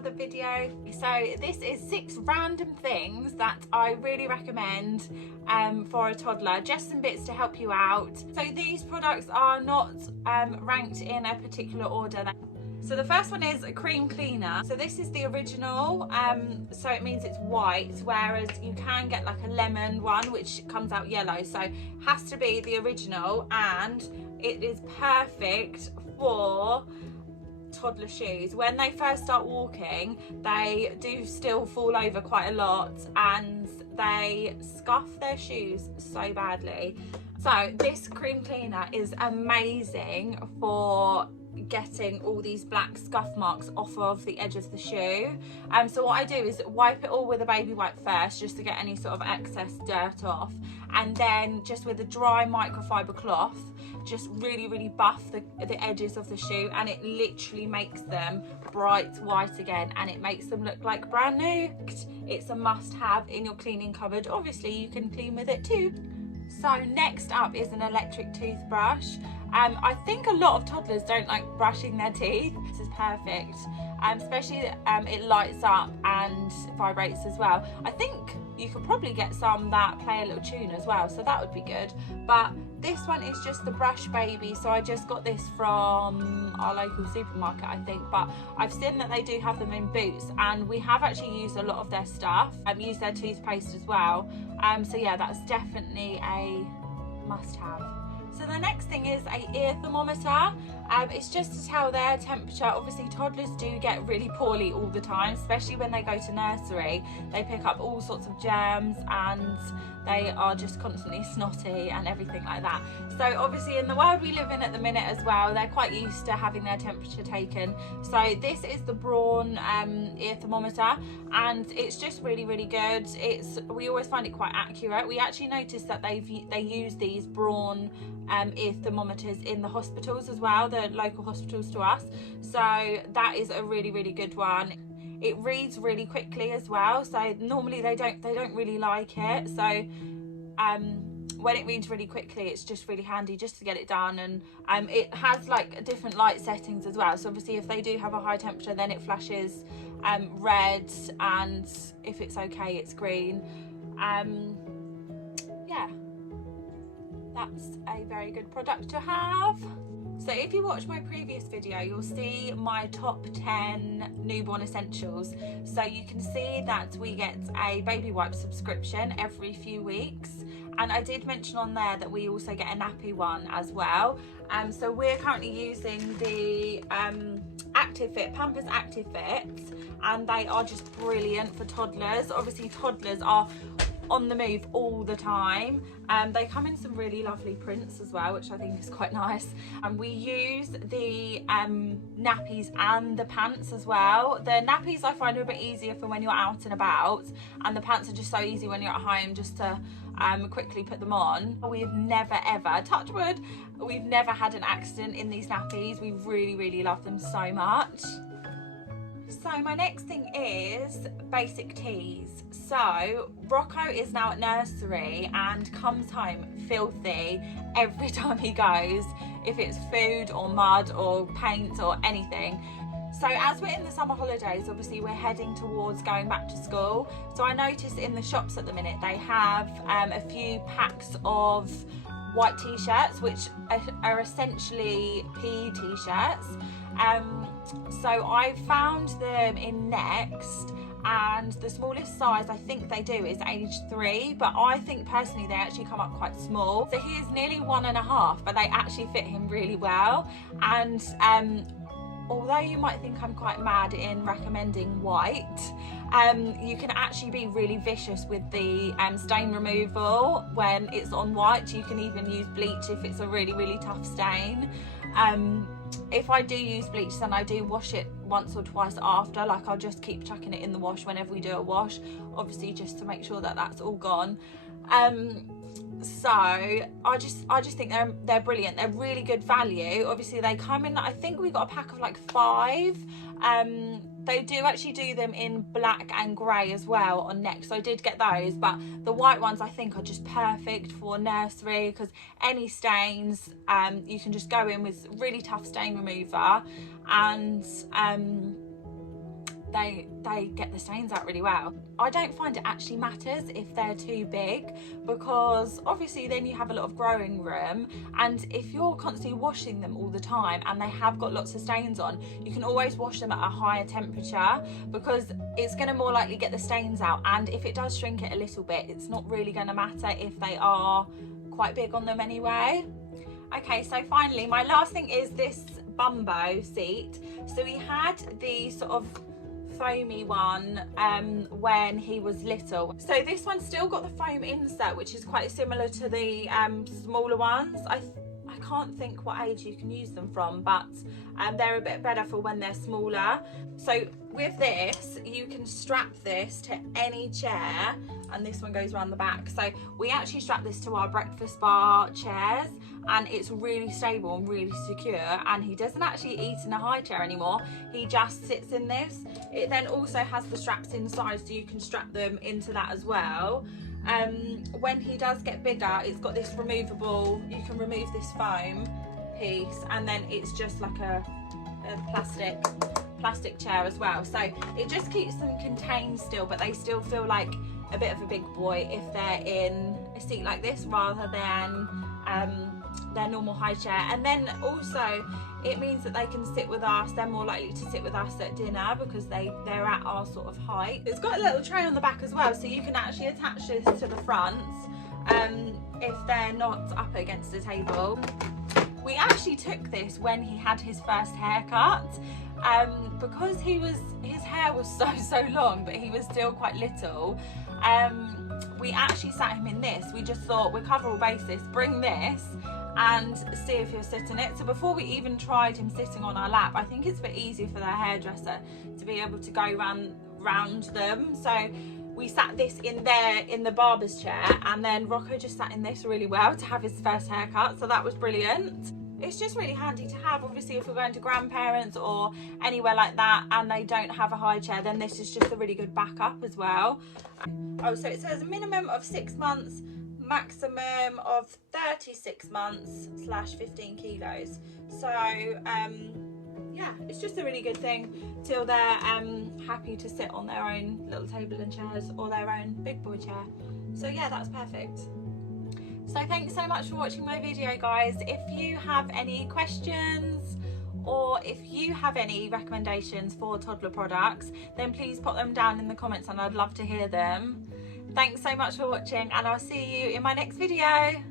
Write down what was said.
another video. So this is 6 random things that I really recommend for a toddler, just some bits to help you out. So these products are not ranked in a particular order. So the first one is a cream cleaner. So this is the original, so it means it's white, whereas you can get like a lemon one which comes out yellow, so it has to be the original, and it is perfect for toddler shoes. When they first start walking, they do still fall over quite a lot and they scuff their shoes so badly. So this cream cleaner is amazing for getting all these black scuff marks off of the edge of the shoe. So what I do is wipe it all with a baby wipe first, just to get any sort of excess dirt off, and then just with a dry microfiber cloth, just really buff the edges of the shoe, and it literally makes them bright white again, and it makes them look like brand new. It's a must-have in your cleaning cupboard. Obviously you can clean with it too. So next up is an electric toothbrush. I think a lot of toddlers don't like brushing their teeth. This is perfect, especially it lights up and vibrates as well. I think you could probably get some that play a little tune as well, so that would be good. But this one is just the Brush Baby, so I just got this from our local supermarket, I think, but I've seen that they do have them in Boots, and we have actually used a lot of their stuff. I've used their toothpaste as well, so yeah, that's definitely a must-have. So the next thing is a ear thermometer. It's just to tell their temperature. Obviously toddlers do get really poorly all the time, especially when they go to nursery. They pick up all sorts of germs and they are just constantly snotty and everything like that. So obviously in the world we live in at the minute as well, they're quite used to having their temperature taken. So this is the Braun ear thermometer, and it's just really good. We always find it quite accurate. We actually noticed that they use these Braun ear thermometers in the hospitals as well, the local hospitals to us. So that is a really good one. It reads really quickly as well, so normally they don't really like it. So when it reads really quickly, it's just really handy just to get it done. And it has like different light settings as well, so obviously if they do have a high temperature, then it flashes red, and if it's okay, it's green. Yeah, that's a very good product to have. So if you watch my previous video, you'll see my top 10 newborn essentials. So you can see that we get a baby wipe subscription every few weeks, and I did mention on there that we also get a nappy one as well. So we're currently using the Active Fit, Pampers Active Fit, and they are just brilliant for toddlers. Obviously toddlers are on the move all the time. They come in some really lovely prints as well, which I think is quite nice. And we use the nappies and the pants as well. The nappies I find are a bit easier for when you're out and about, and the pants are just so easy when you're at home just to quickly put them on. We've never ever, touch wood, we've never had an accident in these nappies. We really love them so much. So my next thing is basic teas. So Rocco is now at nursery and comes home filthy every time he goes, if it's food or mud or paint or anything. So as we're in the summer holidays, obviously we're heading towards going back to school. So I noticed in the shops at the minute they have a few packs of white t-shirts, which are essentially PE t-shirts. So I found them in Next, and the smallest size I think they do is age 3, but I think personally they actually come up quite small. So he is nearly 1.5, but they actually fit him really well. And although you might think I'm quite mad in recommending white, you can actually be really vicious with the stain removal when it's on white. You can even use bleach if it's a really tough stain. If I do use bleach, then I do wash it once or twice after. Like I'll just keep chucking it in the wash whenever we do a wash, obviously just to make sure that that's all gone. So I just think they're brilliant. They're really good value. Obviously they come in, I think we got a pack of like 5. They do actually do them in black and grey as well on Next, so I did get those, but the white ones I think are just perfect for nursery, because any stains, you can just go in with really tough stain remover, and they get the stains out really well. I don't find it actually matters if they're too big, because obviously then you have a lot of growing room, and if you're constantly washing them all the time and they have got lots of stains on, you can always wash them at a higher temperature, because it's going to more likely get the stains out. And if it does shrink it a little bit, it's not really going to matter if they are quite big on them anyway. Okay, so finally my last thing is this Bumbo seat. So we had the sort of foamy one when he was little. So this one's still got the foam insert, which is quite similar to the smaller ones. I can't think what age you can use them from, but they're a bit better for when they're smaller. So with this, you can strap this to any chair, and this one goes around the back. So we actually strap this to our breakfast bar chairs, and it's really stable and really secure, and he doesn't actually eat in a high chair anymore, he just sits in this. It then also has the straps inside, so you can strap them into that as well. When he does get bigger, it's got this removable, you can remove this foam piece, and then it's just like a plastic chair as well. So it just keeps them contained still, but they still feel like a bit of a big boy if they're in a seat like this rather than their normal high chair. And then also it means that they can sit with us, they're more likely to sit with us at dinner because they're at our sort of height. It's got a little tray on the back as well, so you can actually attach this to the front if they're not up against a table. We actually took this when he had his first haircut, because his hair was so long, but he was still quite little. We actually sat him in this. We just thought, we'll cover all bases, bring this and see if he'll sit in it. So before we even tried him sitting on our lap, I think it's a bit easier for the hairdresser to be able to go round them. So we sat this in there in the barber's chair, and then Rocco just sat in this really well to have his first haircut, so that was brilliant. It's just really handy to have. Obviously if we're going to grandparents or anywhere like that and they don't have a high chair, then this is just a really good backup as well. Oh, so it says a minimum of 6 months, maximum of 36 months / 15 kilos. So yeah, it's just a really good thing till they're happy to sit on their own little table and chairs or their own big boy chair. So yeah, that's perfect. So thanks so much for watching my video, guys. If you have any questions or if you have any recommendations for toddler products, then please pop them down in the comments and I'd love to hear them. Thanks so much for watching, and I'll see you in my next video.